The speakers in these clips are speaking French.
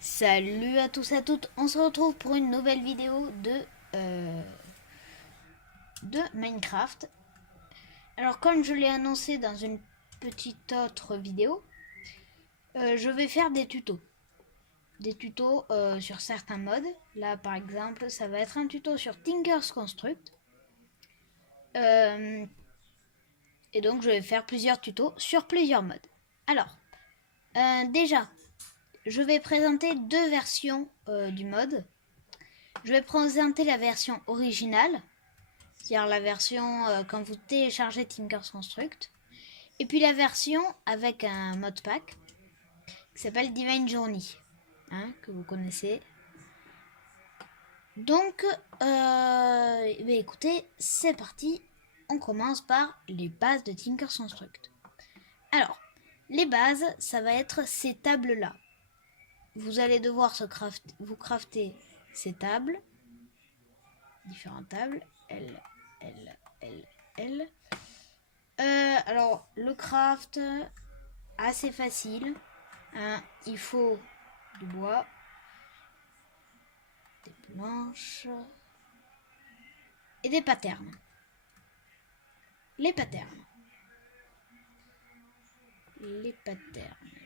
Salut à tous et à toutes, on se retrouve pour une nouvelle vidéo de Minecraft. Alors comme je l'ai annoncé dans une petite autre vidéo, je vais faire des tutos. Des tutos sur certains modes. Là par exemple, ça va être un tuto sur Tinker's Construct. Et donc je vais faire plusieurs tutos sur plusieurs modes. Alors, déjà, je vais présenter deux versions du mode. Je vais présenter la version originale, c'est-à-dire la version quand vous téléchargez Tinker's Construct, et puis la version avec un modpack qui s'appelle Divine Journey, que vous connaissez. Donc, écoutez, c'est parti. On commence par les bases de Tinker's Construct. Alors, les bases, ça va être ces tables-là. Vous allez devoir vous crafter ces tables, différentes tables, L, L, L, L. Alors, le craft, assez facile. Il faut du bois, des planches et des patterns. Les patterns.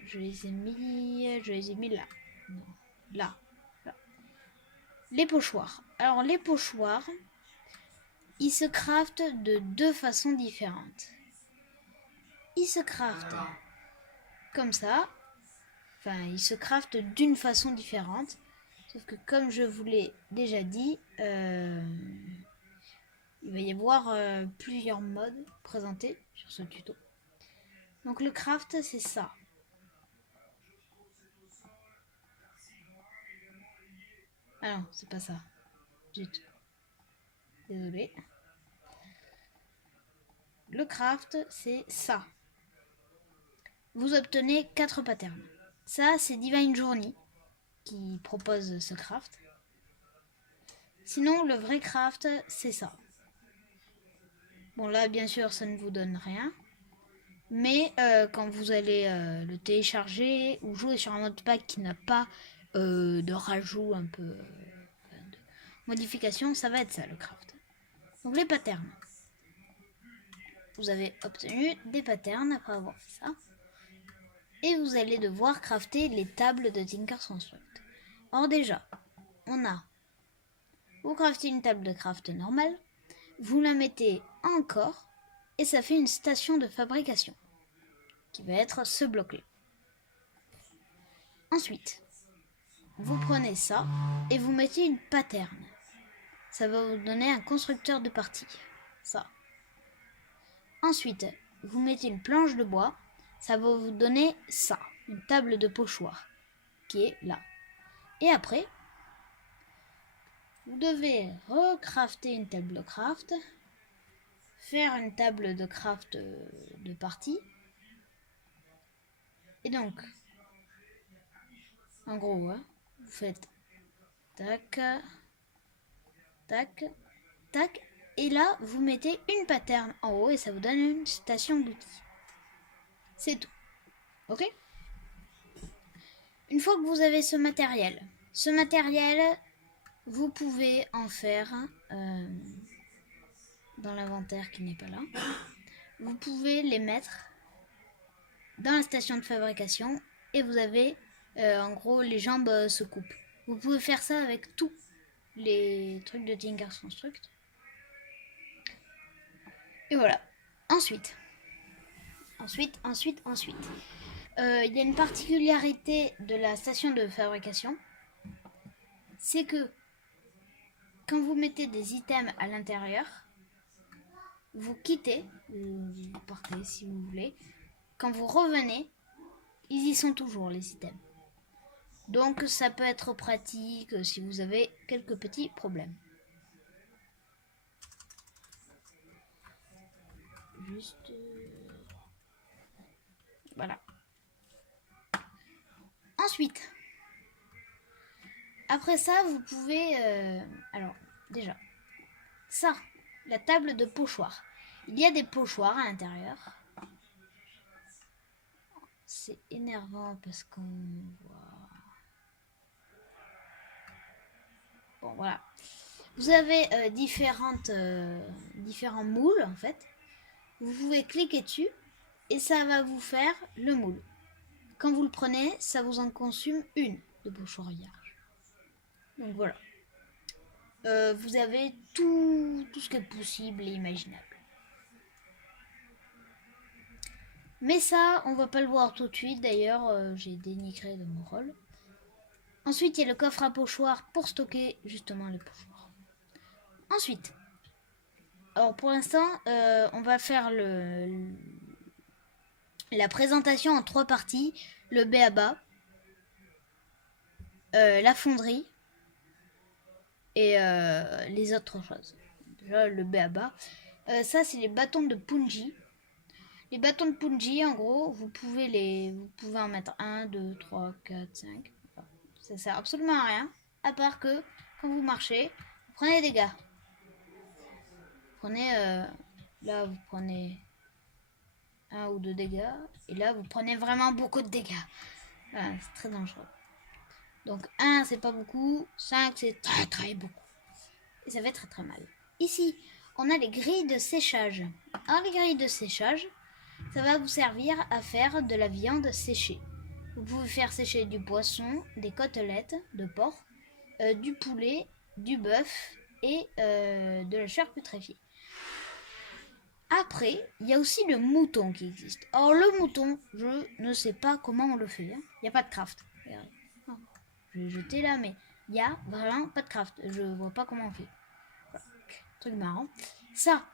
Je les ai mis là. Non, là. Les pochoirs. Alors, les pochoirs, ils se craftent de deux façons différentes. Ils se craftent comme ça. Enfin, ils se craftent d'une façon différente. Sauf que comme je vous l'ai déjà dit, il va y avoir plusieurs modes présentés sur ce tuto. Donc le craft, c'est ça. Ah non, c'est pas ça. Zut. Désolé. Le craft, c'est ça. Vous obtenez 4 patterns. Ça, c'est Divine Journey qui propose ce craft. Sinon, le vrai craft, c'est ça. Bon, là, bien sûr, ça ne vous donne rien. Mais quand vous allez le télécharger ou jouer sur un modpack qui n'a pas de rajout un peu de modification, ça va être ça le craft. Donc les patterns. Vous avez obtenu des patterns après avoir fait ça. Et vous allez devoir crafter les tables de Tinker's Construct. Or déjà, vous craftez une table de craft normale, vous la mettez encore et ça fait une station de fabrication qui va être ce bloc-là. Ensuite, vous prenez ça et vous mettez une pattern. Ça va vous donner un constructeur de partie. Ça. Ensuite, vous mettez une planche de bois. Ça va vous donner ça. Une table de pochoir. Qui est là. Et après, vous devez recrafter une table de craft. Faire une table de craft de partie. Et donc, en gros, vous faites tac, tac, tac. Et là, vous mettez une pattern en haut et ça vous donne une station d'outils. C'est tout. Ok? Une fois que vous avez ce matériel, vous pouvez en faire dans l'inventaire qui n'est pas là. Vous pouvez les mettre dans la station de fabrication et vous avez, en gros, les jambes se coupent. Vous pouvez faire ça avec tous les trucs de Tinker's Construct. Et voilà. Ensuite. Il y a une particularité de la station de fabrication, c'est que quand vous mettez des items à l'intérieur, vous quittez, vous partez si vous voulez, quand vous revenez, ils y sont toujours les items. Donc ça peut être pratique si vous avez quelques petits problèmes. Juste... Voilà. Ensuite, après ça, vous pouvez... alors, déjà, ça, la table de pochoir. Il y a des pochoirs à l'intérieur. C'est énervant parce qu'on voit... voilà. Vous avez différents moules en fait. Vous pouvez cliquer dessus et ça va vous faire le moule. Quand vous le prenez, ça vous en consomme une de pochoir vierge. Donc voilà. Vous avez tout ce qui est possible et imaginable. Mais ça, on va pas le voir tout de suite. D'ailleurs, j'ai dénigré de mon rôle. Ensuite, il y a le coffre à pochoir pour stocker justement les pochoirs. Ensuite, alors pour l'instant, on va faire la présentation en 3 parties. Le b.a.-ba, la fonderie et les autres choses. Déjà, le b.a.-ba. Ça, c'est les bâtons de punji. Les bâtons de punji, en gros, vous pouvez en mettre 1, 2, 3, 4, 5. Ça sert absolument à rien, à part que quand vous marchez, vous prenez des dégâts. Là, vous prenez 1 ou 2 dégâts, et là, vous prenez vraiment beaucoup de dégâts. Voilà, c'est très dangereux. Donc 1, c'est pas beaucoup, 5, c'est très très beaucoup. Et ça fait très très mal. Ici, on a les grilles de séchage. Alors les grilles de séchage, ça va vous servir à faire de la viande séchée. Vous pouvez faire sécher du poisson, des côtelettes de porc, du poulet, du bœuf et de la chair putréfiée. Après, il y a aussi le mouton qui existe. Or le mouton, je ne sais pas comment on le fait. Il n'y a pas de craft. Je vais jeter là, mais il n'y a vraiment pas de craft. Je vois pas comment on fait. Voilà. Truc marrant. Ça,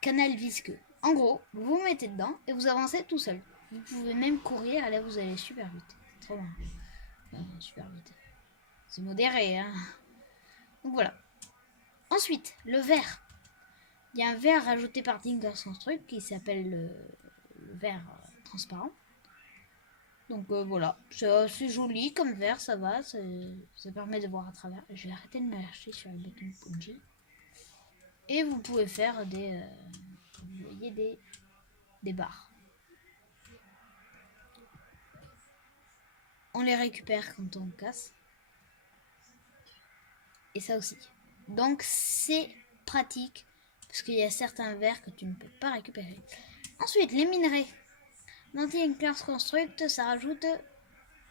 canal visqueux. En gros, vous vous mettez dedans et vous avancez tout seul. Vous pouvez même courir, et là vous allez super vite. Trop bien. Super vite. C'est modéré, hein. Donc voilà. Ensuite, le verre. Il y a un verre rajouté par Tinker's Construct qui s'appelle le verre transparent. Donc voilà, c'est joli comme verre, ça va, ça permet de voir à travers. Je vais arrêter de m'acheter sur le bâton punji. Et vous pouvez faire vous voyez des barres. On les récupère quand on casse. Et ça aussi. Donc c'est pratique parce qu'il y a certains verres que tu ne peux pas récupérer. Ensuite, les minerais. Dans Tinker's Construct, ça rajoute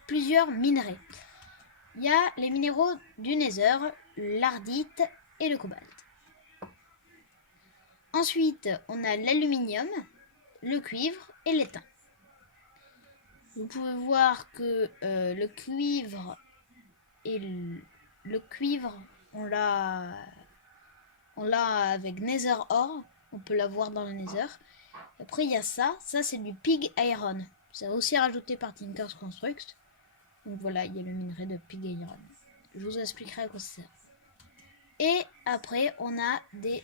plusieurs minerais. Il y a les minéraux du Nether, l'ardite et le cobalt. Ensuite, on a l'aluminium, le cuivre et l'étain. Vous pouvez voir que le cuivre on l'a avec Nether Ore, on peut l'avoir dans le Nether. Après il y a ça c'est du Pig Iron. C'est aussi rajouté par Tinker's Construct. Donc voilà, il y a le minerai de Pig Iron. Je vous expliquerai à quoi ça sert. Et après, on a des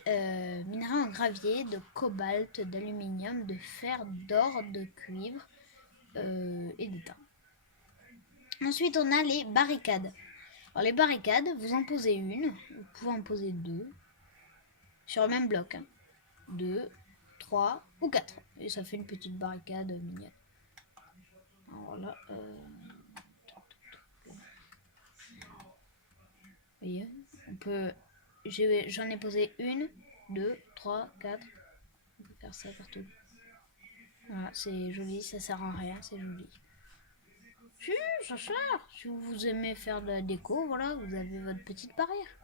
minerais en gravier, de cobalt, d'aluminium, de fer, d'or, de cuivre et d'étain. Ensuite, on a les barricades. Alors les barricades, vous en posez une, vous pouvez en poser 2 sur le même bloc. 2, 3 ou 4. Et ça fait une petite barricade mignonne. Alors là, vous voyez, on peut... J'en ai posé 1, 2, 3, 4. On peut faire ça partout. Voilà, c'est joli, ça sert à rien, c'est joli. Si, ça sert. Si vous aimez faire de la déco, voilà, vous avez votre petite barrière.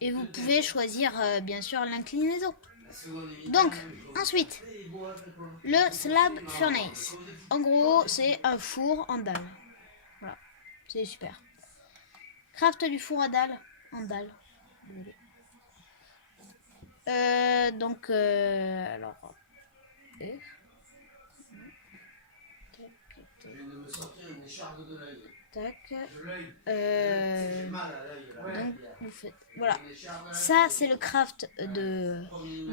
Et vous pouvez choisir, bien sûr, l'inclinaison. Donc, ensuite, le slab furnace. En gros, c'est un four en dalle. Voilà, c'est super. Craft du four à dalle en dalle. Alors. Tac. Donc vous faites. Voilà. Ça c'est le craft de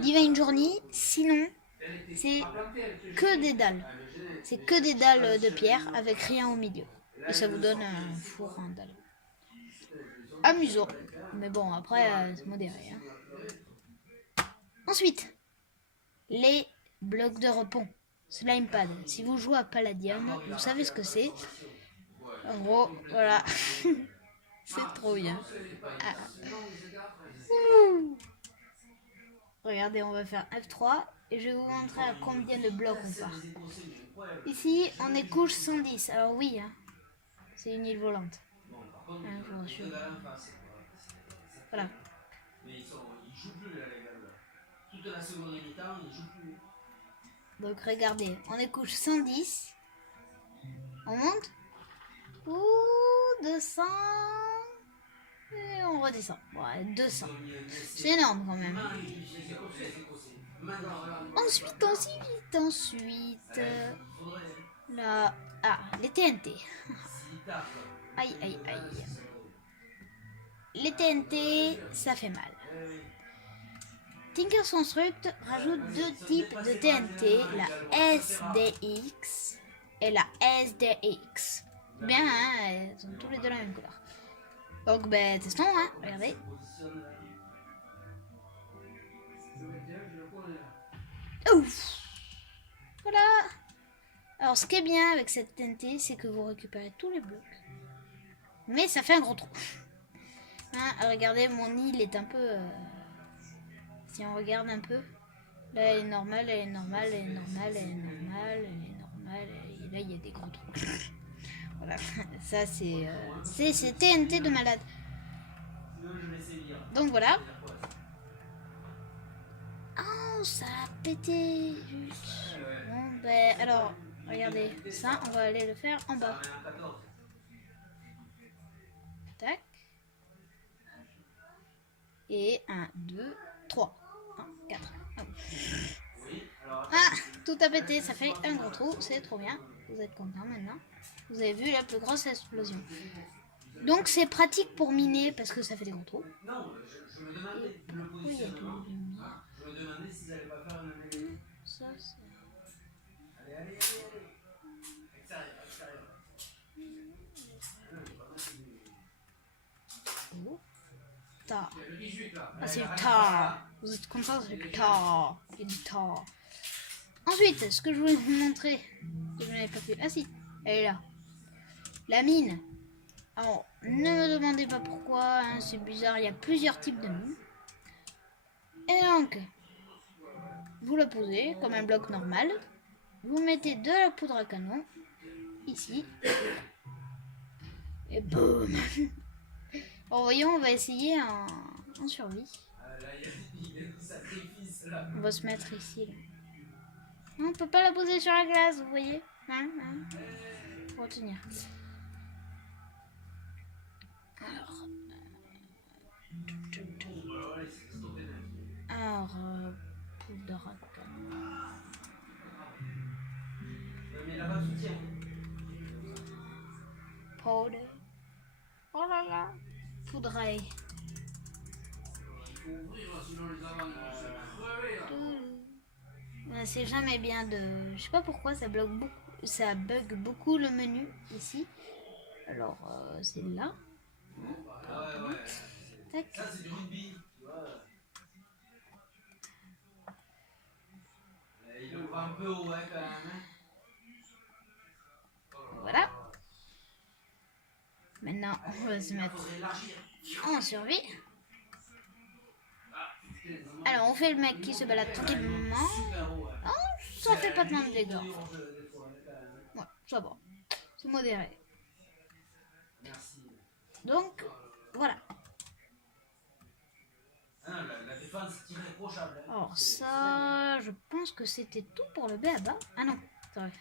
Divine Journey. Sinon, c'est que des dalles. C'est que des dalles de pierre avec rien au milieu. Et ça vous donne un four en dalle. Amusant. Mais bon, après, c'est modéré. Hein. Ensuite, les blocs de repos. Slime pad. Si vous jouez à Palladium, vous savez ce que c'est. En gros, voilà. C'est trop bien. Ah. Ouh. Regardez, on va faire F3 et je vais vous montrer à combien de blocs on part. Ici, on est couche 110. Alors oui, hein, c'est une île volante. Hein, je vous rassure. Voilà. Donc regardez, on est couche 110. On monte. Ouh, 200. Et on redescend. Ouais, 200. C'est énorme quand même. Ensuite. Là. Ah, les TNT. Aïe, aïe, aïe. Les TNT, ça fait mal. Tinker Construct rajoute deux types de TNT, la SDX et la SDX. Bien, hein, elles sont tous les deux la même couleur. Donc, ben, testons, hein, regardez. Ouf. Voilà. Alors, ce qui est bien avec cette TNT, c'est que vous récupérez tous les blocs. Mais ça fait un gros trou. Hein, regardez, mon île est un peu... Si on regarde un peu, là elle est normale, elle est normale, elle est normale, elle est normale, elle est normale, et là il y a des gros trous. Voilà, ça c'est TNT de malade. Donc voilà. Oh, ça a pété. Bon, ben alors, regardez, ça on va aller le faire en bas. Tac. Et 1, 2, 3. 4. Ah, tout a pété, ça fait un gros trou, c'est trop bien. Vous êtes content maintenant. Vous avez vu la plus grosse explosion. Donc c'est pratique pour miner parce que ça fait des gros trous. Non, je me demandais de le positionnement. Je me demandais s'ils n'allaient pas faire un... Ça, c'est... Allez. Extérieur. Oh. Tar. Ah, c'est du tar. Vous êtes content, c'est du tar. C'est du tar. Ensuite, ce que je voulais vous montrer, que je n'avais pas fait. Ah si, elle est là. La mine. Alors, ne me demandez pas pourquoi, hein, c'est bizarre, il y a plusieurs types de mines. Et donc, vous la posez comme un bloc normal. Vous mettez de la poudre à canon, ici. Et boum. Bon, voyons, on va essayer en survie. On va se mettre ici. Là. On peut pas la poser sur la glace, vous voyez, hein. Faut retenir. Alors, poudre à canon. Poudre. Oh là là. Poudre. C'est jamais bien de... Je sais pas pourquoi ça bug beaucoup le menu ici. Alors, c'est là. Tac. Ça, c'est du rugby, tu vois. Il le prend un peu haut, hein, quand même. Voilà. Maintenant, on va se mettre en survie. Alors, on fait le mec qui se balade tranquillement. Oh, ça fait pas tant de dégâts. Ouais, ça va. C'est modéré. Donc, voilà. Alors ça, je pense que c'était tout pour le BABA. Ah non, c'est vrai.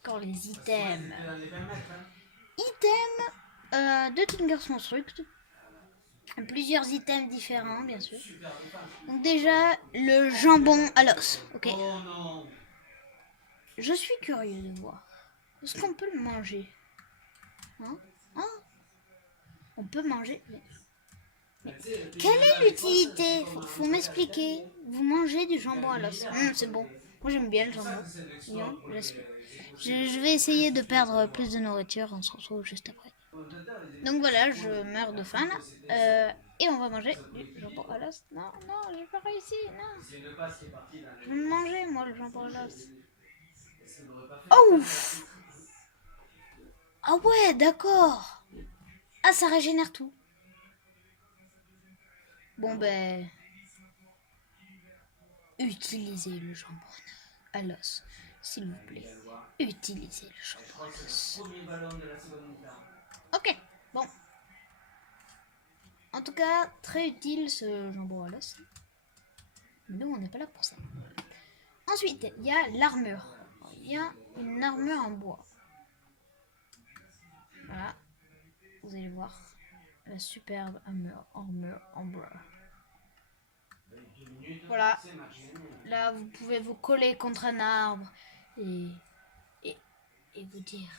Encore les items. Items de Tinker Construct. Plusieurs items différents, bien sûr. Donc déjà, le jambon à l'os. Ok. Je suis curieux de voir. Est-ce qu'on peut le manger? Hein? On peut manger. Mais quelle est l'utilité? Faut m'expliquer. Vous mangez du jambon à l'os. C'est bon. Moi j'aime bien le jambon. Je vais essayer de perdre plus de nourriture. On se retrouve juste après. Donc voilà, je meurs de faim là. Et on va manger du jambon à l'os. Non, j'ai pas réussi. Non. Je vais manger moi le jambon à l'os. Oh! Ah ouais, d'accord. Ah, ça régénère tout. Bon, ben... Utilisez le jambon à l'os, s'il vous plaît. Utilisez le jambon à l'os. Ok, bon. En tout cas, très utile ce jambon à l'os. Mais nous, on n'est pas là pour ça. Ensuite, il y a l'armure. Il y a une armure en bois. Voilà. Vous allez voir la superbe armure en bois. Voilà. Là, vous pouvez vous coller contre un arbre et vous dire,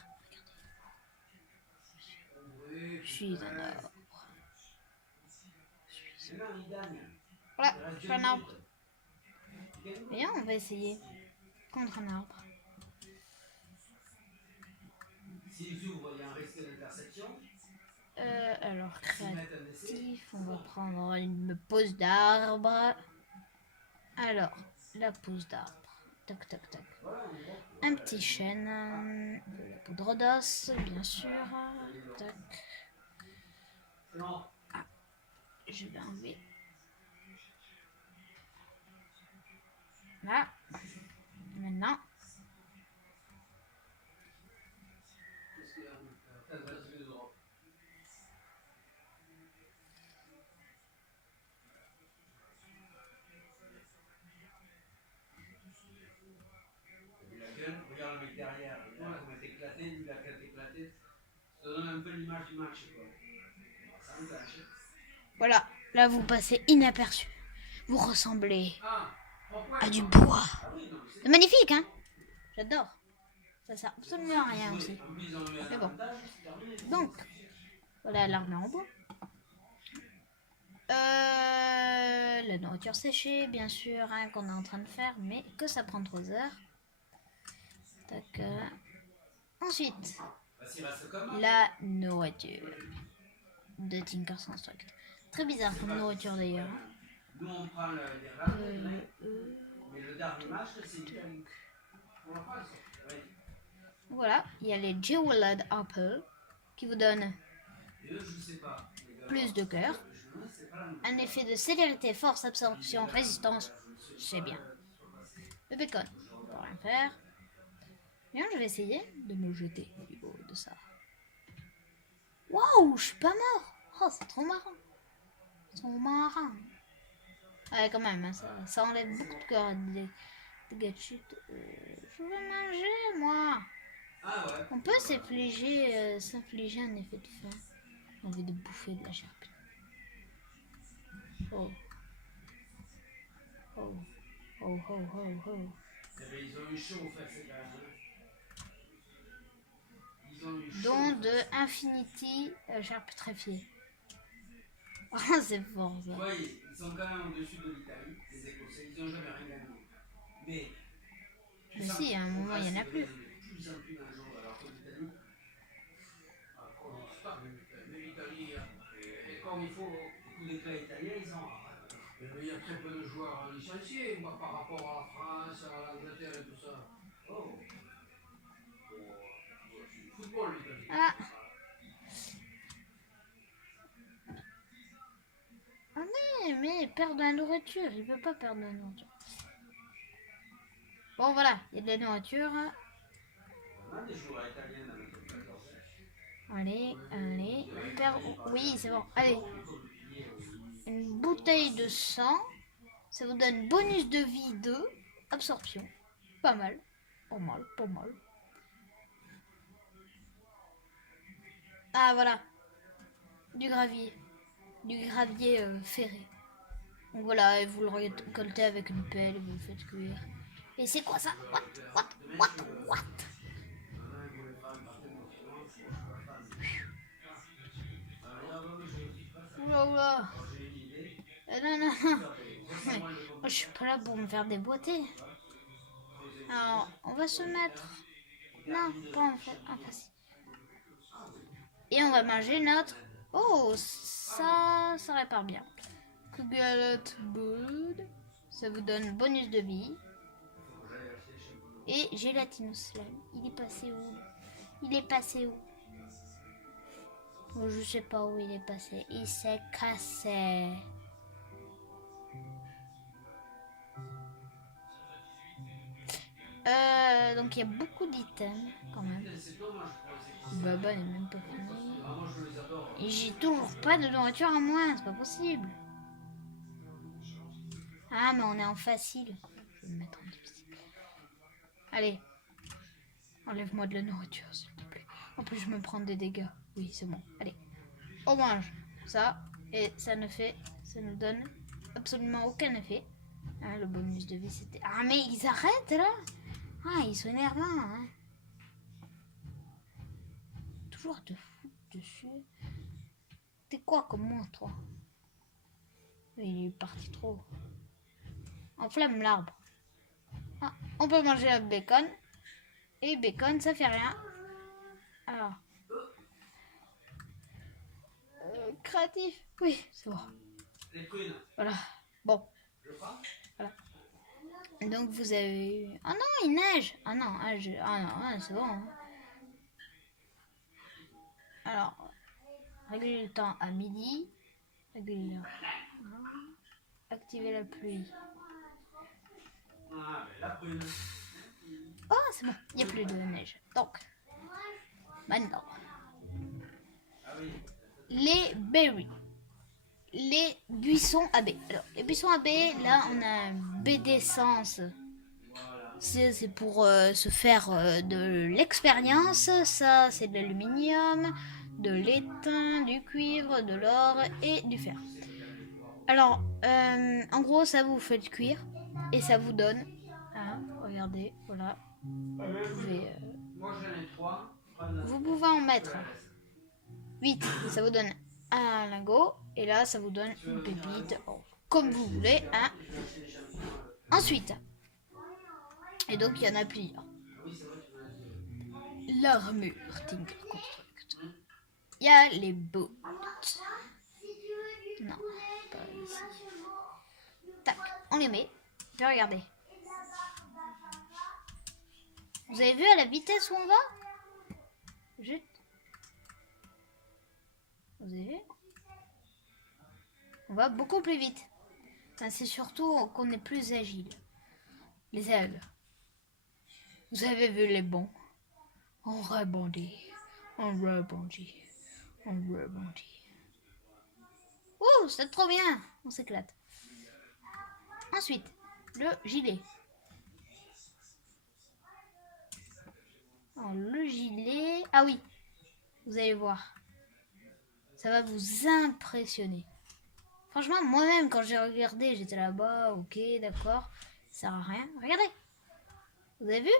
regardez, je suis un arbre. Voilà, je suis un arbre. Bien, on va essayer contre un arbre. Alors, créatif, on va prendre une pose d'arbre. Alors, la pose d'arbre. Tac, tac, tac. Un petit chêne, de la poudre d'os, bien sûr. Tac. Ah, je vais enlever. Là. Maintenant. Regarde le mec derrière, on est éclaté, lui il a éclaté. Ça donne un peu l'image du match, quoi. Ça me cache. Voilà, là vous passez inaperçu. Vous ressemblez à du bois. C'est magnifique, hein? J'adore. Ça sert absolument à rien aussi. Mais bon. Donc, voilà l'armure en bois. La nourriture séchée, bien sûr, hein, qu'on est en train de faire, mais que ça prend 3 heures. Tac. Ensuite, la nourriture de Tinker's Construct. Très bizarre comme nourriture d'ailleurs. Nous on prend les rames, mais le dernier match c'est l'Italie. Voilà, il y a les Jeweled Apple qui vous donnent plus de cœur. Un effet de célérité, force, absorption, résistance, c'est bien. Le bacon, on peut rien faire. Bien, je vais essayer de me jeter du haut de ça. Waouh, je suis pas mort. Oh, c'est trop marrant. C'est trop marrant. Ouais, quand même, hein, ça enlève beaucoup de cœur de gadgets. Je veux manger, moi. On peut s'infliger un effet de faim. J'ai envie de bouffer de la chair. Oh. Oh. Oh, oh, oh, oh. Ils ont eu chaud au fait, ces gars. Don de Infinity chair putréfiée. Oh, c'est fort ça. Vous voyez, ils sont quand même au-dessus de l'Italie, les Écossais, ils n'ont jamais rien gagné. Mais si, à un moment, il n'y en a plus. Plus en plus dangereux, alors que l'Italie, mais l'Italie, et comme il faut, les coups d'éclat italiens, ils ont. Il y a très peu de joueurs licenciés, moi, par rapport à la France, à l'Angleterre et tout ça. Oh. Football, l'Italie. Ah. Ah mais il perd de la nourriture. Il veut pas perdre de la nourriture. Bon, voilà, il y a de la nourriture. Allez, allez. On perd... Oui, c'est bon. Allez. Une bouteille de sang. Ça vous donne bonus de vie 2. Absorption. Pas mal. Pas mal, pas mal. Ah, voilà. Du gravier. Du gravier ferré. Donc voilà, et vous le récoltez avec une pelle et vous le faites cuire. Et c'est quoi ça? What? Oula. Non. Moi, je suis pas là pour me faire déboîter. Alors, on va se mettre... Non, pas en fait. Enfin, si. Et on va manger notre... Oh, ça répare bien. Cougalet Boud. Ça vous donne bonus de vie. Et Gélatinous Slime. Il est passé où? Je sais pas où il est passé. Il s'est cassé. Donc il y a beaucoup d'items quand même. C'est dommage pour les équipes. Baba n'est même pas fini. Ah, moi, je les adore. Et j'ai toujours pas de nourriture à moins, c'est pas possible. Ah mais on est en facile. Je vais me mettre en difficile. Allez. Enlève-moi de la nourriture s'il te plaît. En plus je me prends des dégâts. Oui c'est bon. Allez. On mange ça. Et ça nous donne absolument aucun effet. Hein, le bonus de vie c'était... Ah mais ils arrêtent là. Ah ils sont énervants hein. Toujours te foutre dessus. T'es quoi comme moi toi? Il est parti trop. Enflamme l'arbre. Ah, on peut manger le bacon. Et bacon ça fait rien. Alors. Créatif. Oui, c'est bon. Les prunes. Voilà. Bon. Je prends. Voilà. Donc vous avez eu... Oh non, il neige. Ah non, c'est bon. Hein. Alors, régler le temps à midi. Régler le... Activer la pluie. Ah, mais la prune. Oh, c'est bon. Il n'y a plus de neige. Donc, maintenant. Ah oui. Les berries. Les buissons à baies. Alors, les buissons à baies, là, on a un baie d'essence. C'est pour se faire de l'expérience. Ça, c'est de l'aluminium, de l'étain, du cuivre, de l'or et du fer. Alors, en gros, ça vous fait cuire et ça vous donne. Hein, regardez, voilà. Moi, j'en ai 3. Vous pouvez en mettre 8. Ça vous donne un lingot. Et là, ça vous donne une pépite. Comme vous voulez. Hein. Ensuite. Et donc, il y en a plusieurs. L'armure Tinker Construct. Il y a les boots. Non, pas ici. Tac, on les met. Puis regardez. Vous avez vu à la vitesse où on va? Juste. Vous avez vu? On va beaucoup plus vite. Enfin, c'est surtout qu'on est plus agile. Les ailes. Vous avez vu les bons? On rebondit. On rebondit. On rebondit. Ouh, c'est trop bien. On s'éclate. Ensuite, le gilet. Alors, le gilet... Ah oui, vous allez voir. Ça va vous impressionner. Franchement, moi-même, quand j'ai regardé, j'étais là-bas, ok, d'accord. Ça sert à rien. Regardez. Vous avez vu?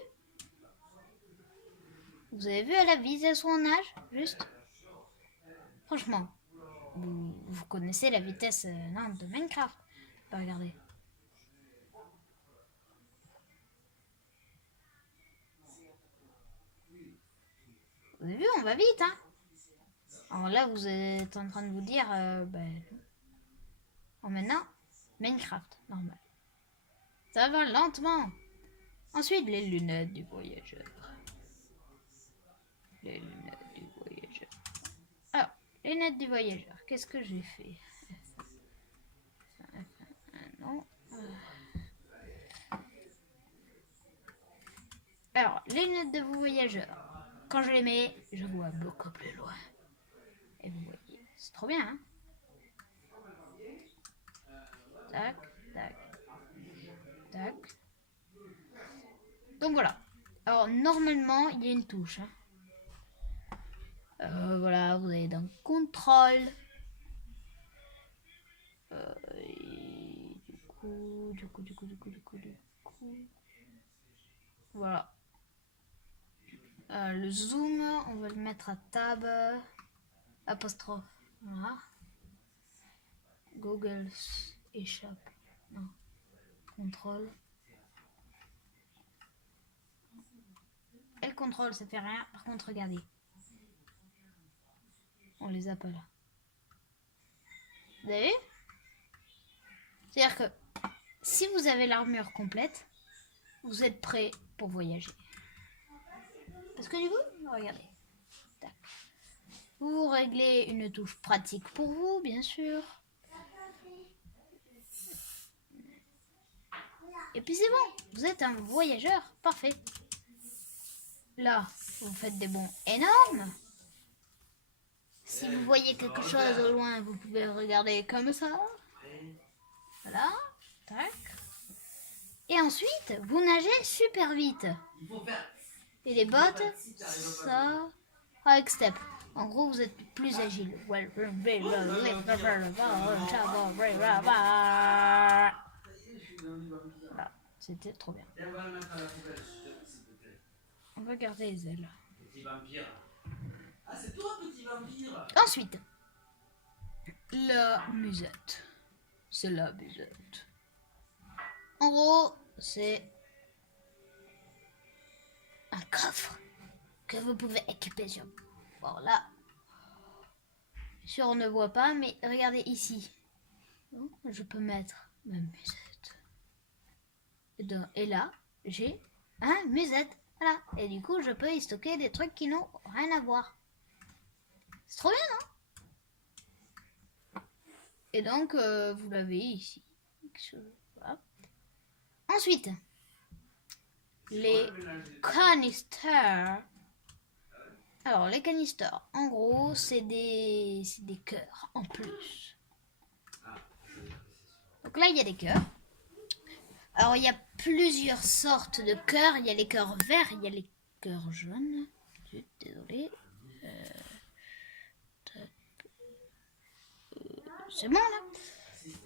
Vous avez vu à la vitesse où on nage? Juste. Franchement, vous connaissez la vitesse non, de Minecraft. Bah, regardez. Vous avez vu, on va vite, hein? Alors là, vous êtes en train de vous dire, maintenant, Minecraft, normal. Ça va lentement. Ensuite, les lunettes du voyageur. Les lunettes du voyageur. Alors, les lunettes du voyageur, qu'est-ce que j'ai fait? Non. Alors, les lunettes de voyageur. Quand je les mets, je vois beaucoup plus loin. Et vous voyez, c'est trop bien, hein? Tac, tac, tac. Donc voilà. Alors, normalement, il y a une touche. Hein. Voilà, vous avez dans contrôle. Du coup. Voilà. Le zoom, on va le mettre à tab. Apostrophe. Voilà. Google échappe. Non. Contrôle. Et le contrôle, ça fait rien. Par contre, regardez. On les a pas là. Vous avez vu? C'est-à-dire que si vous avez l'armure complète, vous êtes prêt pour voyager. Parce que du coup, regardez. Tac. Vous régler une touche pratique pour vous, bien sûr. Et puis c'est bon, vous êtes un voyageur parfait. Là, vous faites des bonds énormes. Si vous voyez quelque chose au loin, vous pouvez regarder comme ça. Voilà, tac. Et ensuite, vous nagez super vite. Et les bottes, ça, avec step. En gros, vous êtes plus agile. Voilà, c'était trop bien. On va garder les ailes. Petit vampire. Ah, c'est toi, petit vampire. Ensuite, la musette. C'est la musette. En gros, c'est un coffre que vous pouvez équiper sur vous. Voilà. Bien sûr, on ne voit pas, mais regardez ici. Je peux mettre ma musette. Et là, j'ai un musette. Voilà. Et du coup, je peux y stocker des trucs qui n'ont rien à voir. C'est trop bien, non? Et donc, vous l'avez ici. Voilà. Ensuite, les canisters. Alors, les canisters, en gros, c'est des cœurs en plus. Donc là, il y a des cœurs. Alors, il y a plusieurs sortes de cœurs. Il y a les cœurs verts, il y a les cœurs jaunes. Désolé. C'est bon, là?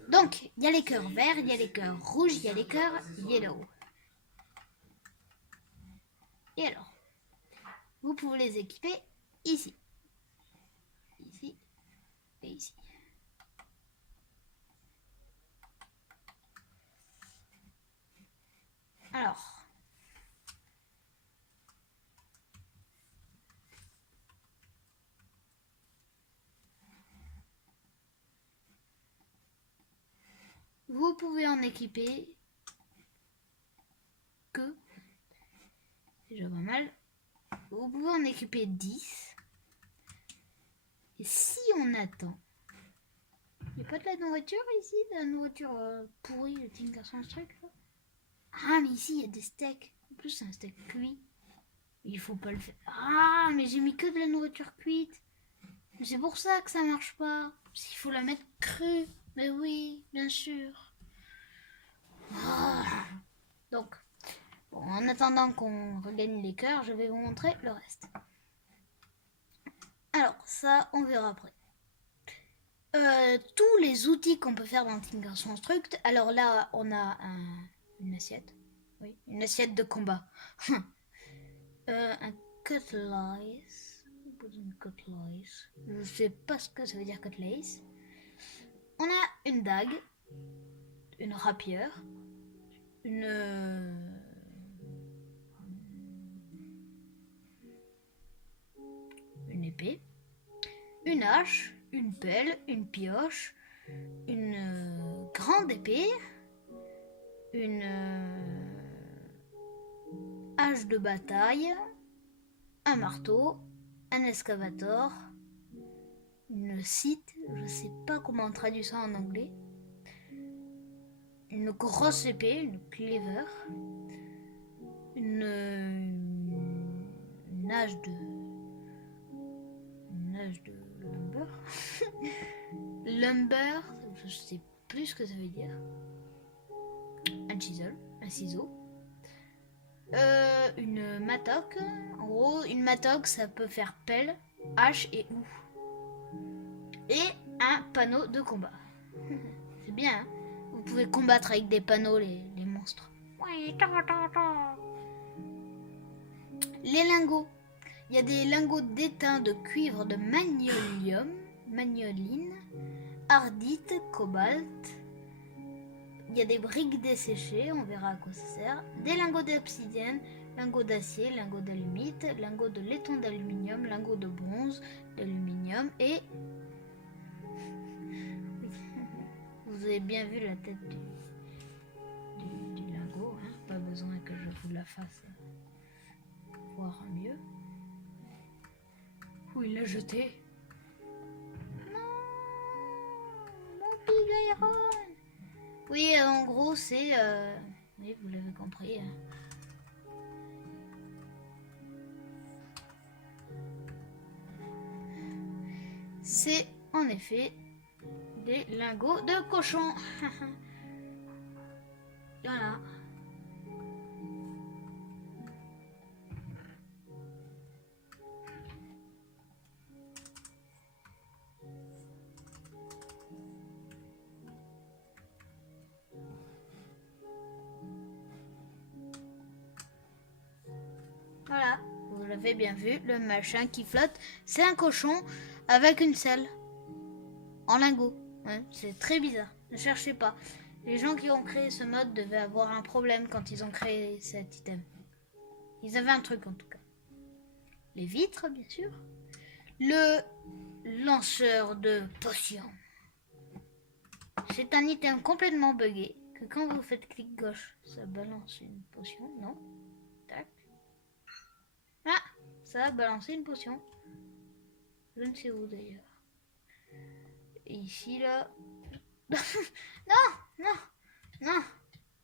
Donc, il y a les cœurs verts, il y a les cœurs rouges, il y a les cœurs yellow. Et alors, vous pouvez les équiper ici. Ici et ici. Alors, vous pouvez en équiper que, c'est déjà pas mal, vous pouvez en équiper 10. Et si on attend, il n'y a pas de la nourriture ici, de la nourriture pourrie, le Tinker Construct là. Ah, mais ici il y a des steaks. En plus, c'est un steak cuit. Il faut pas le faire. Ah, mais j'ai mis que de la nourriture cuite. Mais c'est pour ça que ça marche pas. Parce qu'il faut la mettre crue. Mais oui, bien sûr. Ah. Donc, bon, en attendant qu'on regagne les cœurs, je vais vous montrer le reste. Alors, ça, on verra après. Tous les outils qu'on peut faire dans Tinker Construct. Alors là, on a une assiette. Oui, une assiette de combat. Un cutlass. Je sais pas ce que ça veut dire cutlass. On a une dague, une rapière, une épée, une hache, une pelle, une pioche, une grande épée, une hache de bataille, un marteau, un excavator, une scythe, je sais pas comment on traduit ça en anglais, une grosse épée, une cleaver, une hache de lumber. Lumber, je sais plus ce que ça veut dire. Un chisel, un ciseau. Une mattock. En gros, une mattock, ça peut faire pelle, hache et houe. Et un panneau de combat. C'est bien, hein? Vous pouvez combattre avec des panneaux les monstres. Les lingots. Il y a des lingots d'étain de cuivre de magnoline, ardite, cobalt. Il y a des briques desséchées, on verra à quoi ça sert. Des lingots d'obsidienne, lingots d'acier, lingots d'alumite, lingots de laiton d'aluminium, lingots de bronze d'aluminium et... Vous avez bien vu la tête du lingot, hein? Pas besoin que je vous la fasse voir mieux. Où il l'a jeté. Big Iron. Oui, en gros, c'est... Oui, vous l'avez compris. C'est en effet des lingots de cochon. Voilà. Voilà, vous l'avez bien vu, le machin qui flotte, c'est un cochon avec une selle en lingot. Ouais, c'est très bizarre, ne cherchez pas. Les gens qui ont créé ce mode devaient avoir un problème quand ils ont créé cet item. Ils avaient un truc en tout cas. Les vitres, bien sûr. Le lanceur de potions. C'est un item complètement buggé que quand vous faites clic gauche, ça balance une potion, non? Tac. Ah, ça a balancé une potion. Je ne sais où d'ailleurs. Et ici là. Non, non, non,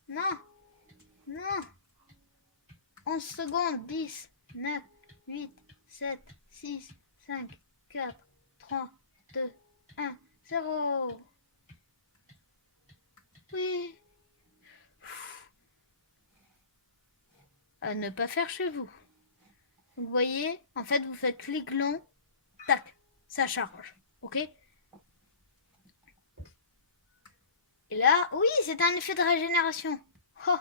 non, non. 11 secondes, 10, 9, 8, 7, 6, 5, 4, 3, 2, 1, 0. Oui. À ne pas faire chez vous. Vous voyez, en fait, vous faites clic long, tac, ça charge. Ok? Et là, oui, c'est un effet de régénération. Oh.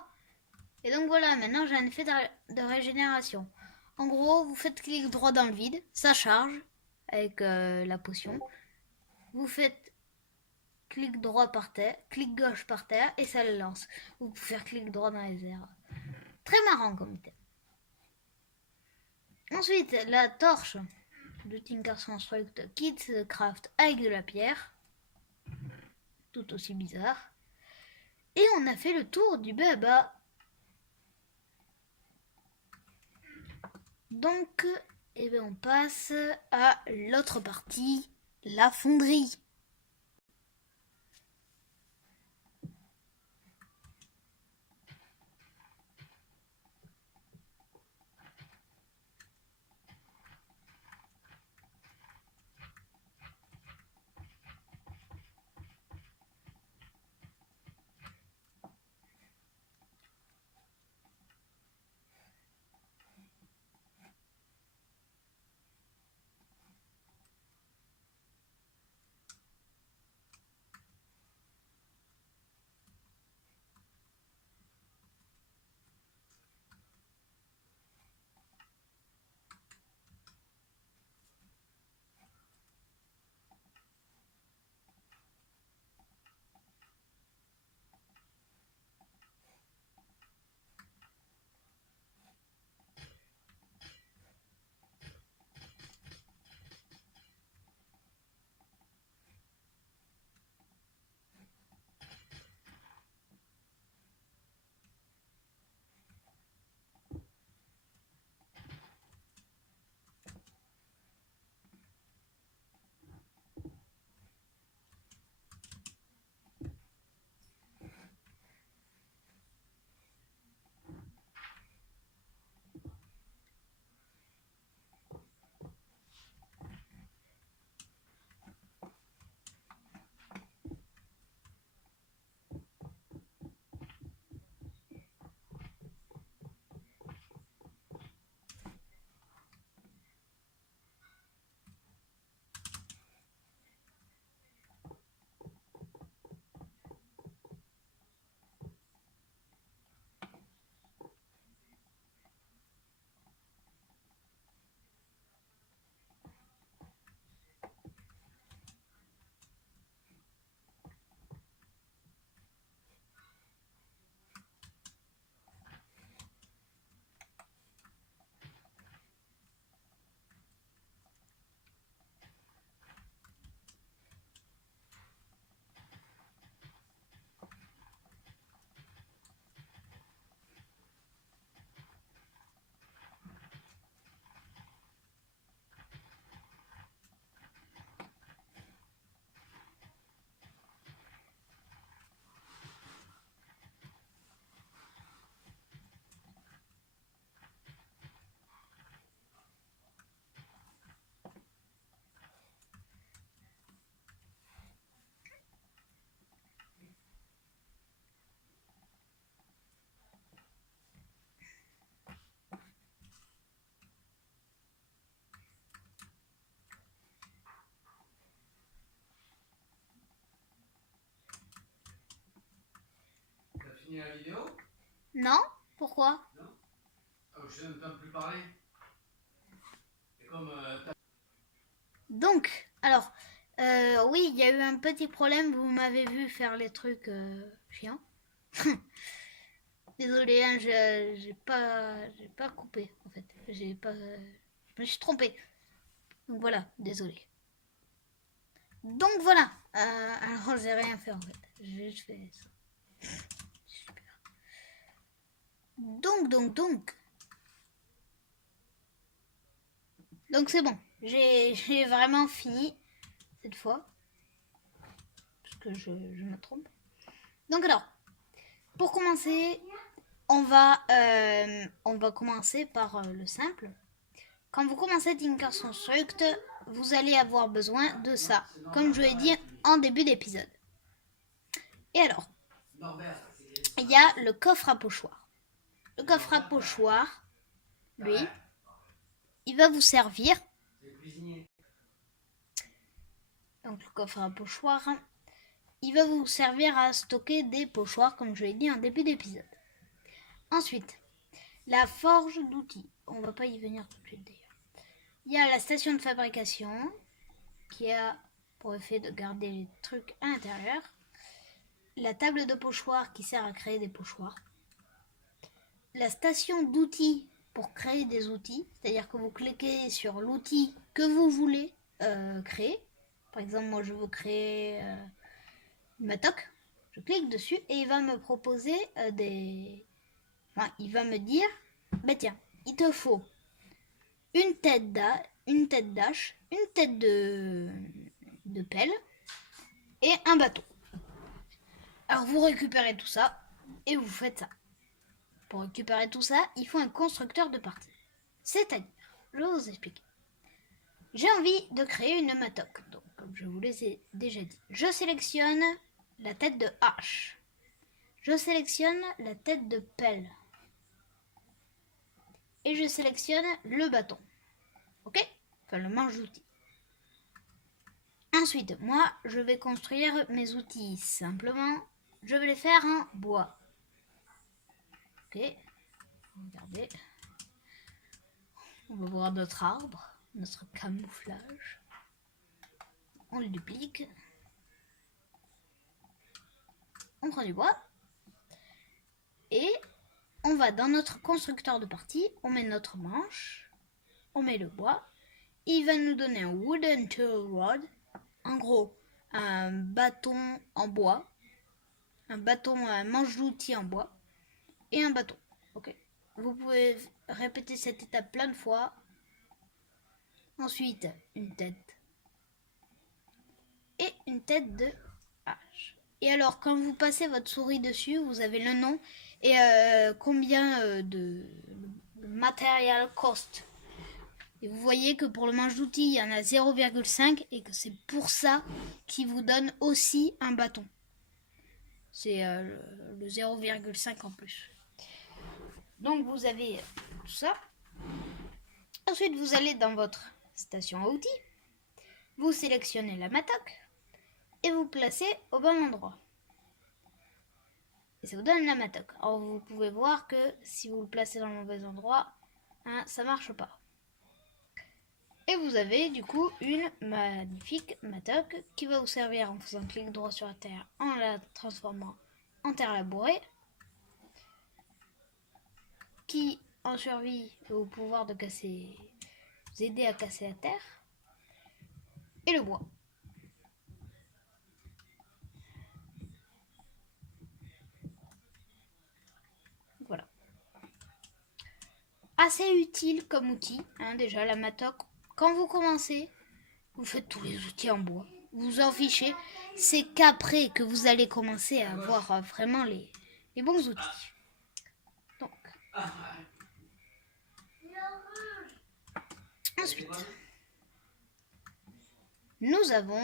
Et donc voilà, maintenant j'ai un effet de régénération. En gros, vous faites clic droit dans le vide, ça charge avec la potion. Vous faites clic droit par terre, clic gauche par terre et ça le lance. Vous pouvez faire clic droit dans les airs. Très marrant comme item. Ensuite, la torche de Tinker's Construct qui se craft avec de la pierre. Tout aussi bizarre. Et on a fait le tour du BABA. Donc, eh bien, on passe à l'autre partie, la fonderie. fini la vidéo? Non? Pourquoi? Non? Je n'entends plus parler. Et comme Donc, alors, oui, il y a eu un petit problème. Vous m'avez vu faire les trucs chiants. Désolée, hein, j'ai pas coupé en fait. Je me suis trompée. Donc voilà, désolé. Donc voilà. Alors j'ai rien fait en fait. J'ai juste fait ça. Super. Donc c'est bon. J'ai vraiment fini cette fois. Parce que je me trompe. Donc alors, pour commencer, on va commencer par le simple. Quand vous commencez Tinkersonstruct, vous allez avoir besoin de ça, comme je l'ai dit en début d'épisode. Et alors, il y a le coffre à pochoir. Le coffre à pochoir, lui, il va vous servir. Donc le coffre à pochoir, il va vous servir à stocker des pochoirs, comme je l'ai dit en début d'épisode. Ensuite, la forge d'outils. On va pas y venir tout de suite d'ailleurs. Il y a la station de fabrication qui a pour effet de garder les trucs à l'intérieur. La table de pochoir qui sert à créer des pochoirs. La station d'outils pour créer des outils. C'est-à-dire que vous cliquez sur l'outil que vous voulez créer. Par exemple, moi je veux créer ma toque. Je clique dessus et il va me proposer il va me dire, bah tiens, il te faut une tête d'âche, une tête de pelle et un bâton. Alors vous récupérez tout ça et vous faites ça. Pour récupérer tout ça, il faut un constructeur de parties. C'est-à-dire, je vais vous expliquer. J'ai envie de créer une matoque. Donc, comme je vous l'ai déjà dit, je sélectionne la tête de hache. Je sélectionne la tête de pelle. Et je sélectionne le bâton. Ok? Enfin, le manche d'outils. Ensuite, moi, je vais construire mes outils simplement. Je vais les faire en bois. Ok? Regardez. On va voir notre arbre, notre camouflage. On le duplique. On prend du bois. Et on va dans notre constructeur de parties. On met notre manche. On met le bois. Il va nous donner un wooden tool rod. En gros, un bâton en bois. Un manche d'outils en bois. Et un bâton. Ok. Vous pouvez répéter cette étape plein de fois. Ensuite, une tête. Et une tête de hache. Et alors, quand vous passez votre souris dessus, vous avez le nom et combien de material cost. Et vous voyez que pour le manche d'outils, il y en a 0,5 et que c'est pour ça qu'il vous donne aussi un bâton. C'est le 0,5 en plus. Donc vous avez tout ça. Ensuite, vous allez dans votre station à outils. Vous sélectionnez la matoque et vous placez au bon endroit. Et ça vous donne la matoque. Alors vous pouvez voir que si vous le placez dans le mauvais endroit, ça marche pas. Et vous avez du coup une magnifique matoque qui va vous servir en faisant clic droit sur la terre, en la transformant en terre labourée, qui en survie va au pouvoir de vous aider à casser la terre, et le bois. Voilà. Assez utile comme outil, déjà la matoque. Quand vous commencez, vous faites tous les outils en bois. Vous vous en fichez. C'est qu'après que vous allez commencer à avoir vraiment les bons outils. Donc. Ensuite, nous avons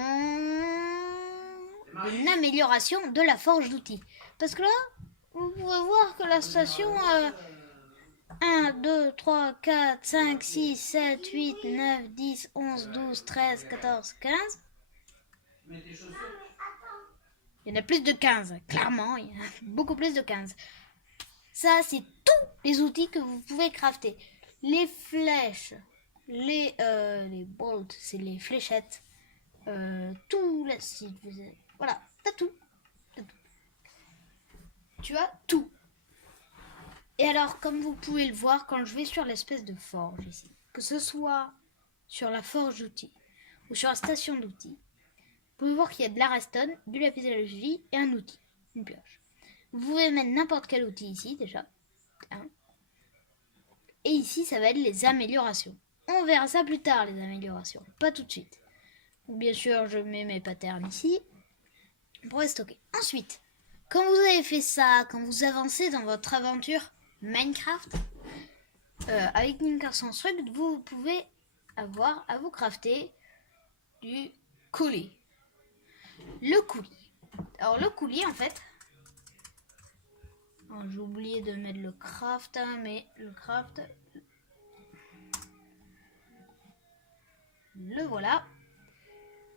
une amélioration de la forge d'outils. Parce que là, vous pouvez voir que la station 1, 2, 3, 4, 5, 6, 7, 8, 9, 10, 11, 12, 13, 14, 15. Il Il y en a plus de 15, clairement, il y en a beaucoup plus de 15. Ça, c'est tous les outils que vous pouvez crafter. Les flèches, les bolts, c'est les fléchettes. Tout là, voilà, t'as tout. Tu as tout. Et alors, comme vous pouvez le voir, quand je vais sur l'espèce de forge ici, que ce soit sur la forge d'outils ou sur la station d'outils, vous pouvez voir qu'il y a de la redstone, du lapis lazuli et un outil, une pioche. Vous pouvez mettre n'importe quel outil ici déjà. Hein. Et ici, ça va être les améliorations. On verra ça plus tard, les améliorations, pas tout de suite. Donc, bien sûr, je mets mes patterns ici pour les stocker. Ensuite, quand vous avez fait ça, quand vous avancez dans votre aventure Minecraft, avec Tinkerconstruct, vous pouvez avoir à vous crafter du coulis. Le coulis. Alors le coulis, en fait, j'ai oublié de mettre le craft, hein, mais le craft, le voilà.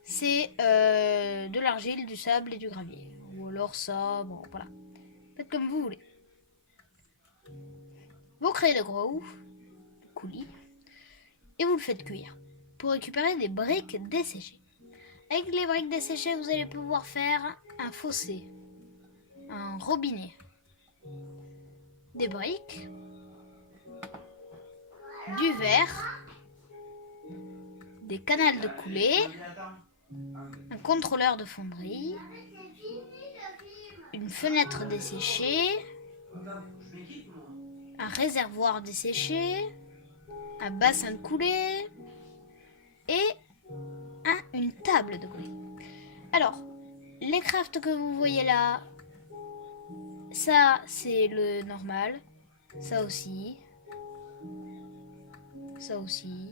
C'est de l'argile, du sable et du gravier. Ou alors ça, bon voilà. Faites comme vous voulez. Vous créez le gros coulis et vous le faites cuire pour récupérer des briques desséchées. Avec les briques desséchées, vous allez pouvoir faire un fossé, un robinet, des briques, du verre, des canals de coulée, un contrôleur de fonderie, une fenêtre desséchée, un réservoir desséché, un bassin de coulée et une table de coulée. Alors, les crafts que vous voyez là, ça c'est le normal, ça aussi, ça aussi,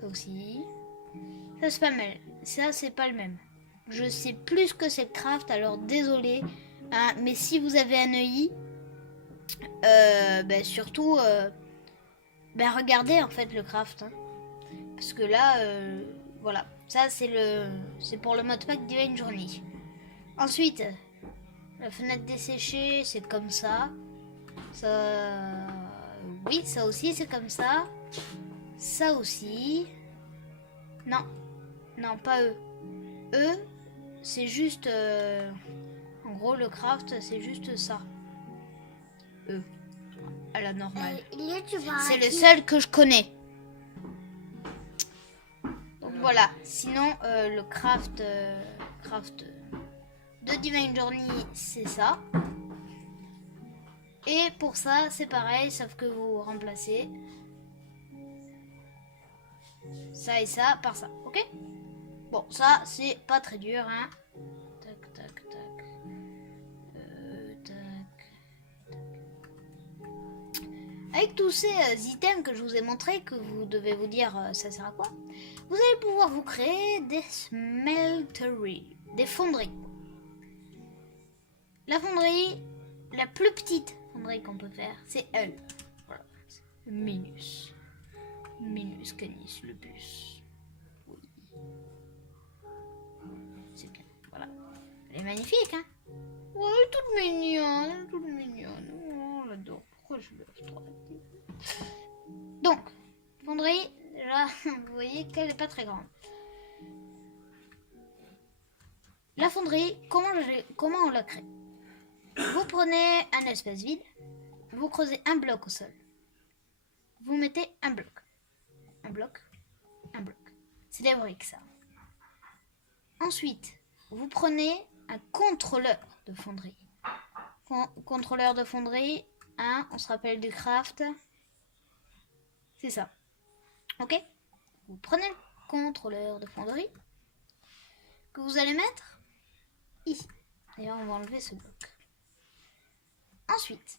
ça aussi, ça c'est pas mal, ça c'est pas le même. Je sais plus ce que c'est le craft, alors désolé, hein, mais si vous avez un EI, surtout, regardez en fait le craft, hein, parce que là, voilà, ça c'est pour le modpack Divine Journey. Ensuite, la fenêtre desséchée, c'est comme ça. Ça, oui, ça aussi c'est comme ça. Ça aussi. Non, non, pas eux. Eux, c'est juste, en gros, le craft, c'est juste ça. Eux, à la normale. C'est le seul que je connais. Donc voilà. Sinon, le craft de Divine Journey, c'est ça. Et pour ça, c'est pareil, sauf que vous remplacez ça et ça par ça, ok? Bon, ça, c'est pas très dur, hein. Tac, tac, tac. Avec tous ces items que je vous ai montrés, que vous devez vous dire ça sert à quoi, vous allez pouvoir vous créer des smelteries, des fonderies. La fonderie, la plus petite fonderie qu'on peut faire, c'est elle. Voilà. Minus. Minus Canis, le bus. Oui. C'est bien. Voilà. Elle est magnifique, hein? Ouais, toute mignonne, toute mignonne. Oh, on l'adore. Pourquoi je lève trop? Donc, fonderie, là, vous voyez qu'elle n'est pas très grande. La fonderie, comment on la crée? Vous prenez un espace vide, vous creusez un bloc au sol. Vous mettez un bloc. Un bloc, un bloc. C'est des briques, ça. Ensuite, vous prenez un contrôleur de fonderie. Contrôleur de fonderie, hein, on se rappelle du craft. C'est ça. Ok? Vous prenez le contrôleur de fonderie que vous allez mettre ici. D'ailleurs, on va enlever ce bloc. Ensuite,